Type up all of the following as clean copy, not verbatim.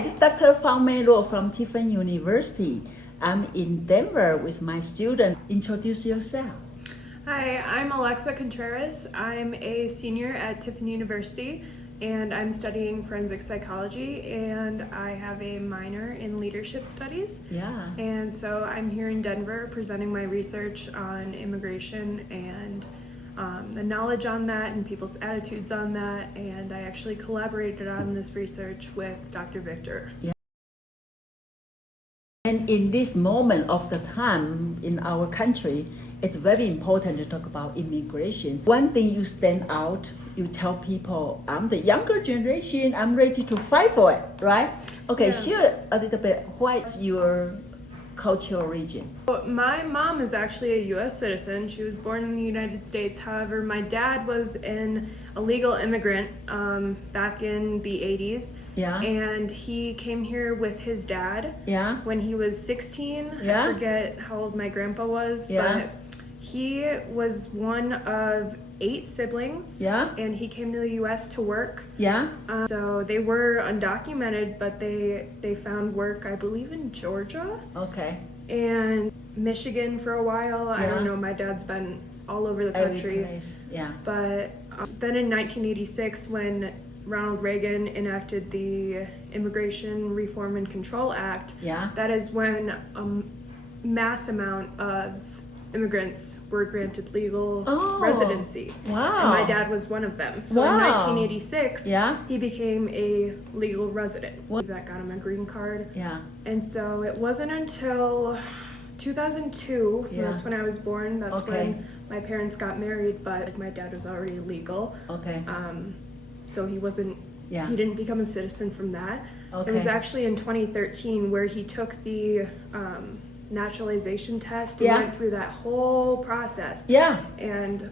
Hi, this is Dr. Fang-Mei Law from Tiffin University. I'm in Denver with my student. Introduce yourself. Hi, I'm Alexa Contraras. I'm a senior at Tiffin University and I'm studying forensic psychology and I have a minor in leadership studies. Yeah. And so I'm here in Denver presenting my research on immigration and the knowledge on that and people's attitudes on that, and I actually collaborated on this research with Dr. Victor. Yeah. And in this moment of the time in our country, it's very important to talk about immigration. One thing you stand out, you tell people, I'm the younger generation, I'm ready to fight for it, right? Okay, Yeah. Share a little bit, what's your cultural origin? My mom is actually a U.S. citizen. She was born in the United States. However, my dad was a legal immigrant back in the 80s. Yeah. And he came here with his dad. Yeah. When he was 16. Yeah. I forget how old my grandpa was. Yeah. But he was one of 8 siblings. Yeah. And he came to the U.S. to work. Yeah. So they were undocumented, but they found work, I believe, in Georgia. Okay. And Michigan for a while. I don't know, my dad's been all over the country. Yeah. But then in 1986, when Ronald Reagan enacted the Immigration Reform and Control Act, Yeah. that is when a mass amount of immigrants were granted legal residency. Wow. And my dad was one of them. So in 1986, Yeah. he became a legal resident. That got him a green card. Yeah. And so it wasn't until 2002, that's when I was born, that's when my parents got married, but my dad was already legal. Okay. So he wasn't, Yeah. he didn't become a citizen from that. Okay. It was actually in 2013 where he took the naturalization test and went through that whole process. Yeah. And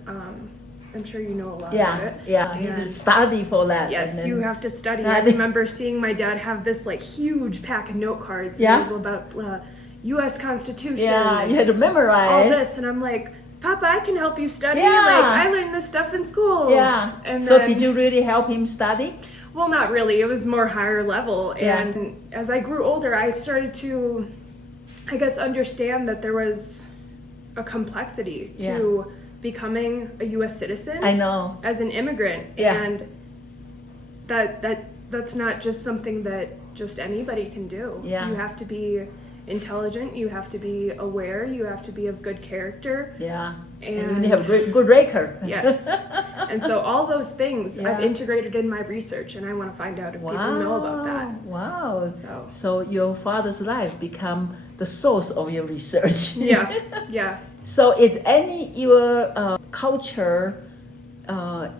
I'm sure you know a lot Yeah. about it. Yeah. You need to study for that. Yes, and then, you have to study. I remember seeing my dad have this like huge pack of note cards. Yeah. It was about U.S. Constitution. Yeah, you had to memorize all this, and I'm like, Papa, I can help you study. Yeah. Like I learned this stuff in school. Yeah. And so then, did you really help him study? Well, not really. It was more higher level. Yeah. And as I grew older, I started to, I guess, understand that there was a complexity to becoming a U.S. citizen. I know. As an immigrant. Yeah. And that's not just something that just anybody can do. Yeah. You have to be intelligent, you have to be aware, you have to be of good character. Yeah. And you have good record. Yes. And so all those things Yeah. I've integrated in my research, and I want to find out if people know about that. Wow. So your father's life become the source of your research. Yeah. Yeah. So is any your culture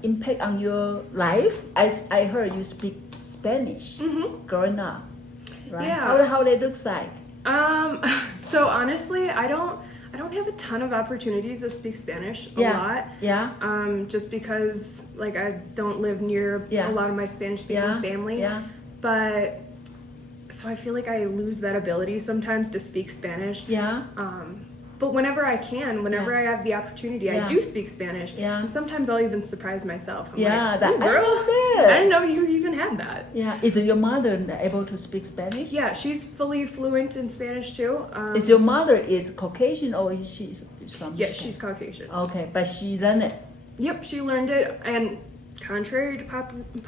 impact on your life? I heard you speak Spanish growing up, right? Yeah. How it looks like? So honestly, I don't have a ton of opportunities to speak Spanish a lot. Yeah. Just because like I don't live near a lot of my Spanish speaking family. Yeah. But so I feel like I lose that ability sometimes to speak Spanish. Yeah. But whenever I can, whenever I have the opportunity, I do speak Spanish. Yeah. And sometimes I'll even surprise myself. I'm Yeah, like, "Ooh, girl, I didn't know you even had that." Yeah. Is your mother able to speak Spanish? Yeah, she's fully fluent in Spanish too. Is your mother is Caucasian or she's from? Yes, she's Caucasian. Okay, but she learned it. Yep, she learned it, and contrary to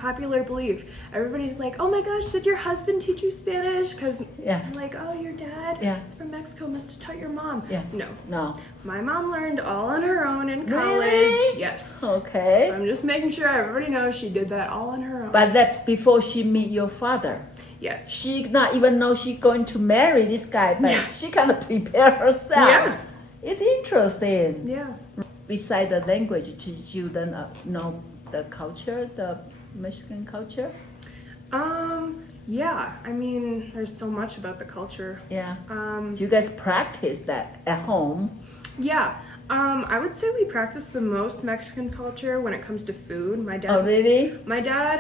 popular belief, everybody's like, "Oh my gosh, did your husband teach you Spanish?" Because I'm like, "Oh, your dad is from Mexico, must have taught your mom." Yeah. No. My mom learned all on her own in college. Really? Yes. Okay. So I'm just making sure everybody knows she did that all on her own. But that before she meet your father. Yes. She not even know she going to marry this guy, but she kind of prepare herself. Yeah. It's interesting. Yeah. Besides the language, did you then know the culture, the Mexican culture? Yeah. I mean, there's so much about the culture. Yeah. Do you guys practice that at home? Yeah. I would say we practice the most Mexican culture when it comes to food. My dad. Oh, really? My dad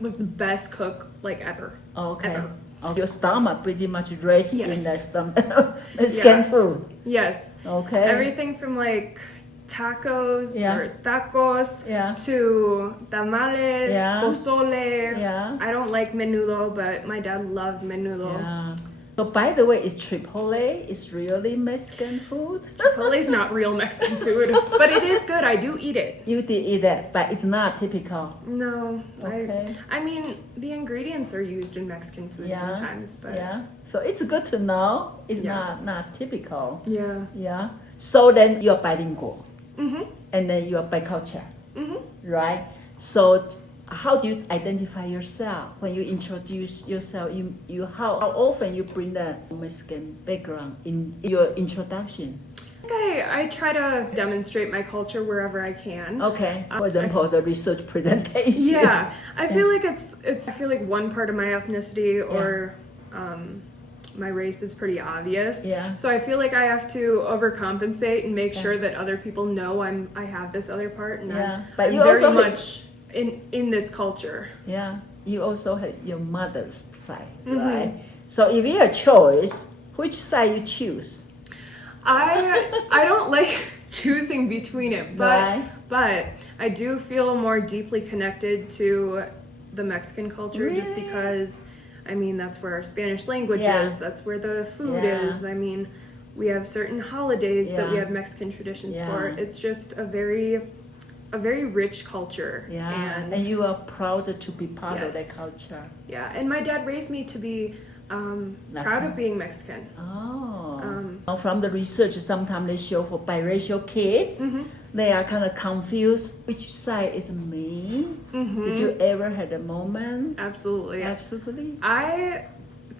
was the best cook like ever. Okay. Ever. Your stomach pretty much raised in the stomach. Skin food. Yes. Okay. Everything from like tacos Yeah. or tacos Yeah. to tamales, Yeah. pozole. Yeah. I don't like menudo, but my dad loved menudo. Yeah. So by the way, is Chipotle is really Mexican food? Chipotle's not real Mexican food, but it is good. I do eat it. You did eat it, but it's not typical. No, Okay. I mean, the ingredients are used in Mexican food Yeah. sometimes, but Yeah. So it's good to know. It's Yeah. not typical. yeah. Yeah. So then you're bilingual, Mhm. and then you're bicultural, Mhm. right? So how do you identify yourself when you introduce yourself? How often you bring the Mexican background in your introduction? I try to demonstrate my culture wherever I can. Okay. For example, the research presentation. Yeah, I feel like I feel like one part of my ethnicity or my race is pretty obvious. Yeah. So I feel like I have to overcompensate and make sure that other people know I have this other part, and Yeah. I'm, But I'm you very also much in this culture. Yeah. You also have your mother's side, Mhm. right? So if you have a choice, which side you choose? I don't like choosing between it, Right. but I do feel more deeply connected to the Mexican culture just Really? because, I mean, that's where our Spanish language Yeah. is, that's where the food Yeah. is. I mean, we have certain holidays that we Yeah. have Mexican traditions Yeah. for. It's just a very rich culture. Yeah. And you are proud to be part of that Yes. culture. Yeah, and my dad raised me to be proud of being Mexican. Oh. Um, From the research, sometimes they show for biracial kids, Mhm. they are kind of confused which side is main. Did you ever had a moment? Absolutely. Absolutely. I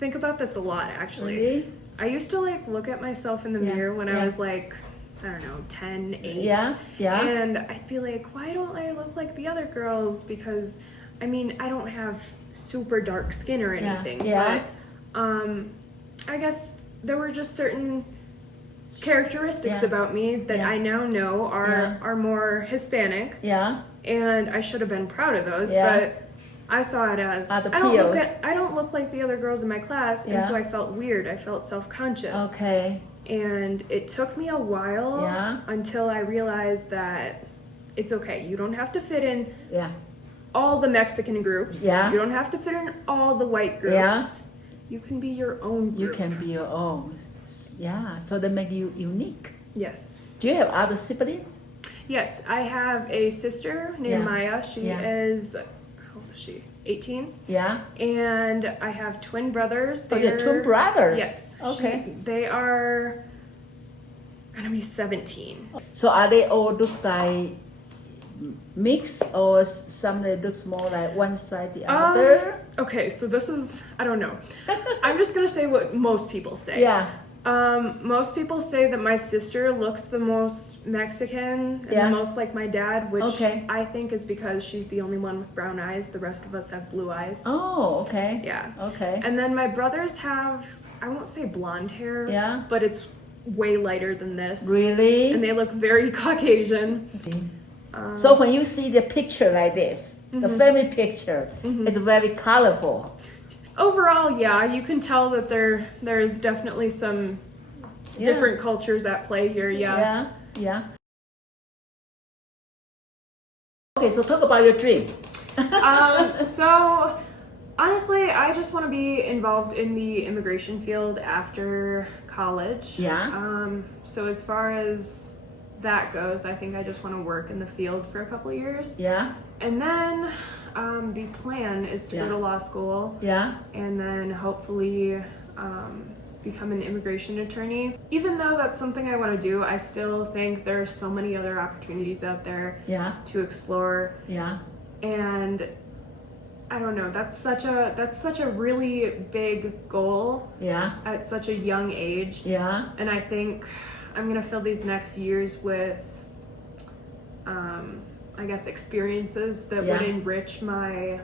think about this a lot, actually. Really? I used to look at myself in the Yeah, mirror when yeah. I was I don't know, 10, 8. Yeah, yeah. And I'd be like, why don't I look like the other girls? Because, I mean, I don't have super dark skin or Yeah, anything. yeah. But I guess there were just certain characteristics Yeah. about me that Yeah. I now know Yeah. are more Hispanic. Yeah. And I should have been proud of those, Yeah. but I saw it as Other I don't peers. I don't look like the other girls in my class, Yeah. and so I felt weird. I felt self-conscious. Okay. And it took me a while Yeah. until I realized that it's okay. You don't have to fit in Yeah. all the Mexican groups. Yeah. You don't have to fit in all the white groups. Yeah. You can be your own group. You can be your own. Yeah. So that make you unique. Yes. Do you have other siblings? Yes, I have a sister named Yeah. Maya. She Yeah. is, how old is she? 18. Yeah. And I have twin brothers. Oh, you're twin brothers. Yes. Okay. They are gonna be 17. So are they all looks like mixed, or some that looks more like one side the other? Okay, so this is, I don't know. I'm just gonna say what most people say. Yeah. Most people say that my sister looks the most Mexican and Yeah. the most like my dad, which Okay. I think is because she's the only one with brown eyes. The rest of us have blue eyes. Oh, okay. Yeah. Okay. And then my brothers have, I won't say blonde hair, Yeah. but it's way lighter than this. Really? And they look very Caucasian. So when you see the picture like this, the family picture, it's very colorful. Overall, yeah, you can tell that there's definitely some Yeah. different cultures at play here, yeah. Yeah. Yeah. Okay, so talk about your dream. So honestly, I just want to be involved in the immigration field after college. Yeah. So as far as that goes, I think I just want to work in the field for a couple of years. Yeah. And then the plan is to Yeah. go to law school Yeah. and then hopefully become an immigration attorney. Even though that's something I want to do, I still think there are so many other opportunities out there Yeah. to explore. Yeah. And I don't know, that's such a really big goal Yeah. at such a young age. Yeah. And I think I'm gonna fill these next years with I guess experiences that would Yeah. enrich my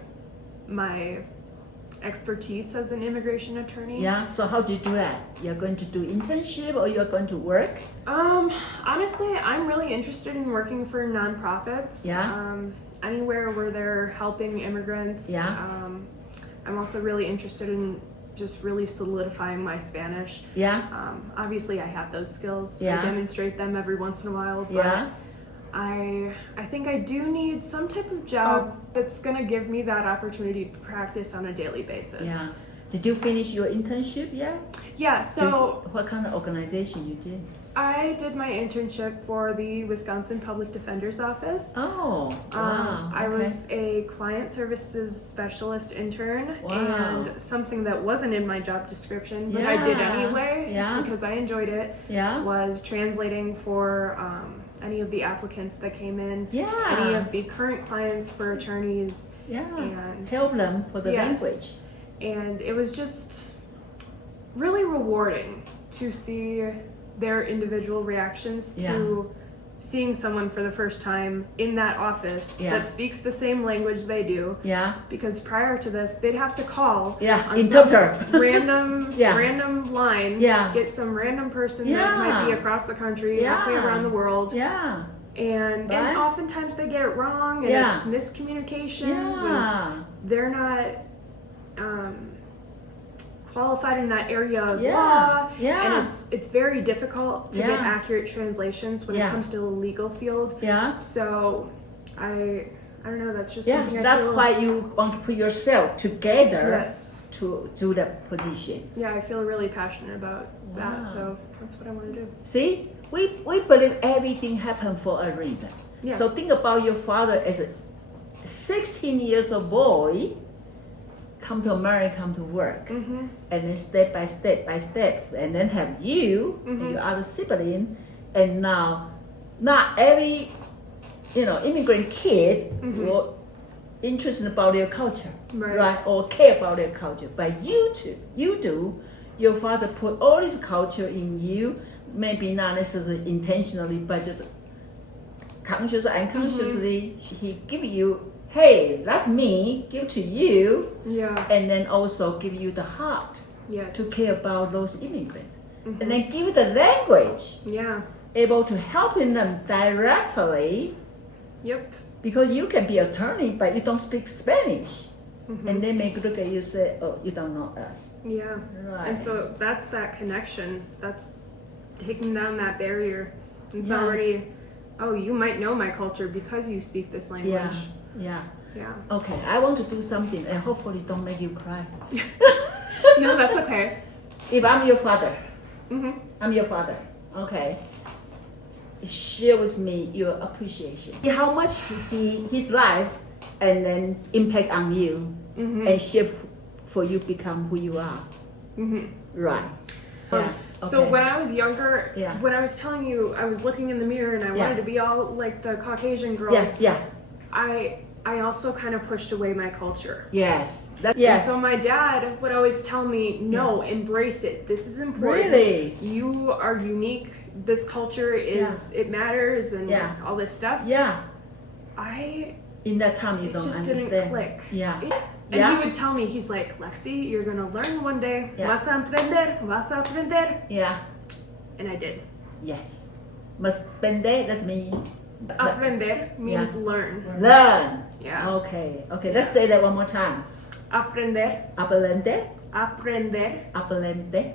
expertise as an immigration attorney. Yeah. So how do you do that? You're going to do internship or you're going to work? Honestly, I'm really interested in working for nonprofits. Yeah. Anywhere where they're helping immigrants. Yeah. I'm also really interested in just really solidifying my Spanish. Yeah. Obviously, I have those skills. Yeah. I demonstrate them every once in a while. But, Yeah. I think I do need some type of job that's gonna give me that opportunity to practice on a daily basis. Yeah. Did you finish your internship yet? Yeah, so What kind of organization you did? I did my internship for the Wisconsin Public Defender's Office. Oh, wow. I was a client services specialist intern, Wow. and something that wasn't in my job description, but I did anyway because I enjoyed it, was translating for any of the applicants that came in, any of the current clients for attorneys, and help them for the language. And it was just really rewarding to see their individual reactions to seeing someone for the first time in that office that speaks the same language they do. Yeah. Because prior to this, they'd have to call on some random line, get some random person that might be across the country, halfway around the world. Yeah. And oftentimes they get it wrong, and it's miscommunications, and they're not qualified in that area of law, and it's very difficult to get accurate translations when it comes to the legal field. Yeah. So I don't know. That's just something I that's feel, why you want to put yourself together to do that position. Yeah, I feel really passionate about that. So that's what I want to do. See, we believe everything happened for a reason. Yeah. So think about your father as a 16 years old boy. Come to America, come to work, and then step by steps, and then have you and your other sibling, and now not every immigrant kids were interested about their culture, right, or care about their culture, but you do. Your father put all this culture in you, maybe not necessarily intentionally, but just consciously, unconsciously, he give you. Hey, that's me, give to you, and then also give you the heart to care about those immigrants. And then give you the language, able to helping them directly. Yep. Because you can be attorney, but you don't speak Spanish. And they may look at you and say, oh, you don't know us. Yeah, right. And so that's that connection, that's taking down that barrier. It's already, oh, you might know my culture because you speak this language. Yeah. Okay, I want to do something and hopefully don't make you cry. No, that's okay. If I'm your father, I'm your father, okay, share with me your appreciation. How much his life and then impact on you and shape for you become who you are. Right. So when I was younger, when I was telling you I was looking in the mirror and I wanted to be all like the Caucasian girls, I also kind of pushed away my culture. Yes. And so my dad would always tell me, no, embrace it. This is important. Really? You are unique. This culture is, it matters and all this stuff. Yeah. In that time, you don't understand. It just didn't click. And he would tell me, he's like, Lexi, you're going to learn one day. Vas a aprender. Yeah. And I did. Yes. Mas aprender, that's me. Aprender means learn. Learn. Yeah. Okay. Let's say that one more time. Aprender. Aprender. Aprender. Aprender.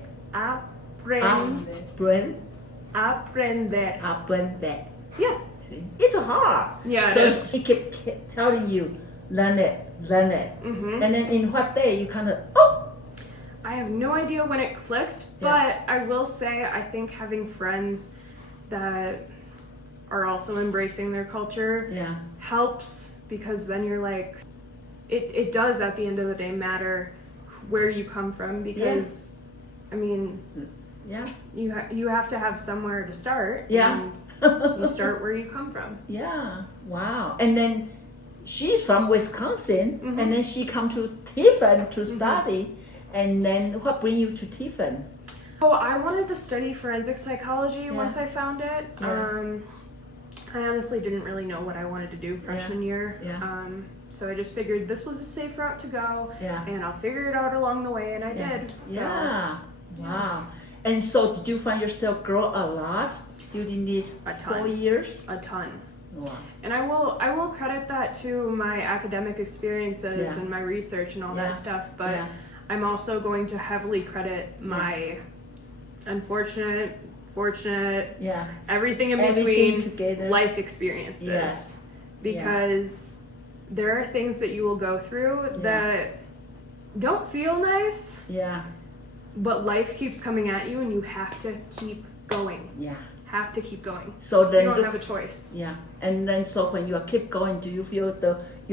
Aprender. Aprender. Yeah. See? It's hard. Yeah. So she kept telling you, learn it. And then in what day you kind of, I have no idea when it clicked, but I will say I think having friends that are also embracing their culture helps, because then you're like, it does at the end of the day matter where you come from, because I mean you have to have somewhere to start, and you start where you come from. Wow. And then she's from Wisconsin, and then she come to Tiffin to study, and then what bring you to Tiffin? Oh, I wanted to study forensic psychology once I found it. I honestly didn't really know what I wanted to do freshman year. So I just figured this was a safe route to go, and I'll figure it out along the way, and I did. So, Wow. And so did you find yourself grow a lot during these 4 years? A ton. Wow. And I will credit that to my academic experiences and my research and all that stuff, but I'm also going to heavily credit my unfortunate fortunate, Yeah. everything in Everything between, together. life experiences. Yes. Because there are things that you will go through that don't feel nice, Yeah. but life keeps coming at you and you have to keep going. Yeah. Have to keep going. So then You don't have a that's- choice. Yeah. And then so when you keep going, do you feel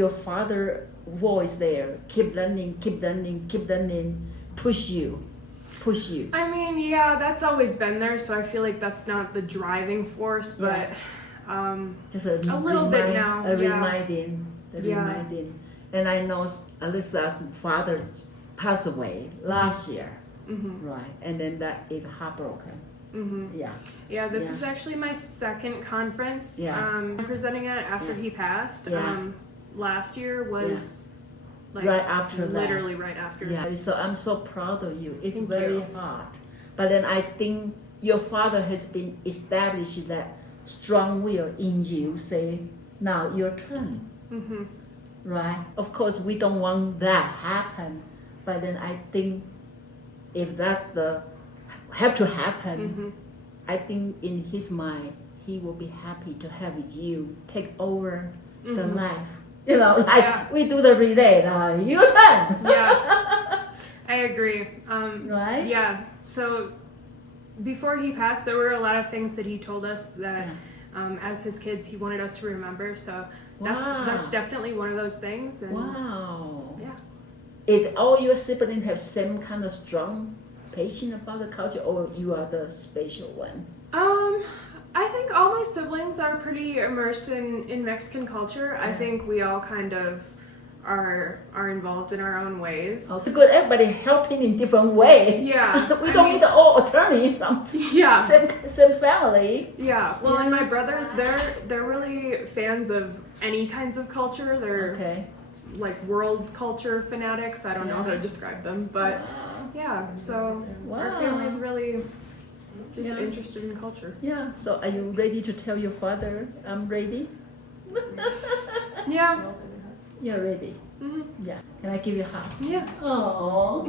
your father voice there? Keep learning, keep learning, keep learning, push you. I mean, yeah, that's always been there, so I feel like that's not the driving force, but Just a little bit now, A yeah. reminding. And I know Alyssa's father passed away last year, right? And then that is heartbroken. Yeah, this is actually my second conference. I'm presenting at after he passed. Last year was like right after that. literally right after. Yeah, so I'm so proud of you. It's Thank very you. hard. But then I think your father has been established that strong will in you, say, now your turn. Right? Of course, we don't want that happen. But then I think if that's have to happen, I think in his mind, he will be happy to have you take over the life. You know, like we do the relay, your turn. Yeah, I agree. Right? Yeah, so before he passed, there were a lot of things that he told us that as his kids, he wanted us to remember. So that's definitely one of those things. And Wow. Yeah. Is all your siblings have same kind of strong passion about the culture, or you are the special one? I think all my siblings are pretty immersed in Mexican culture. I think we all kind of are involved in our own ways. Oh, good. Everybody helping in different way. Yeah. We don't need all attorney from same family. Yeah. Well, and my brothers, they're really fans of any kinds of culture. They're like world culture fanatics. I don't know how to describe them, but yeah. So our family's really just interested in culture. Yeah. So are you ready to tell your father, I'm ready? Yeah. You're ready. Yeah. Can I give you a hug? Yeah. Oh,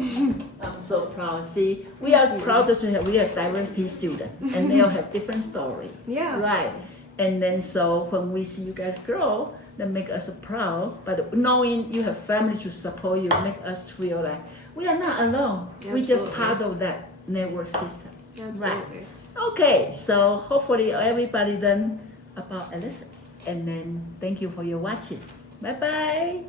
I'm so proud. See, we are proud to have we are diversity students, and they all have different story. Yeah. Right. And then so when we see you guys grow, that make us proud. But knowing you have family to support you, make us feel like we are not alone. Absolutely. We just part of that network system. Absolutely. Right. Okay. So hopefully everybody learn about Alyssa's. And then thank you for your watching. Bye bye.